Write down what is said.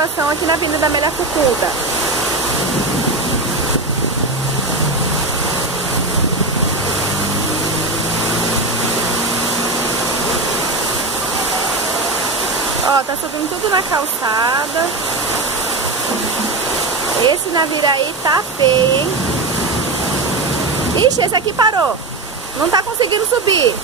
situação aqui na Avenida Amélia Fukuda. Ó, tá subindo tudo na calçada. Esse Naviraí tá feio, hein? Ixi, esse aqui parou. Não tá conseguindo subir.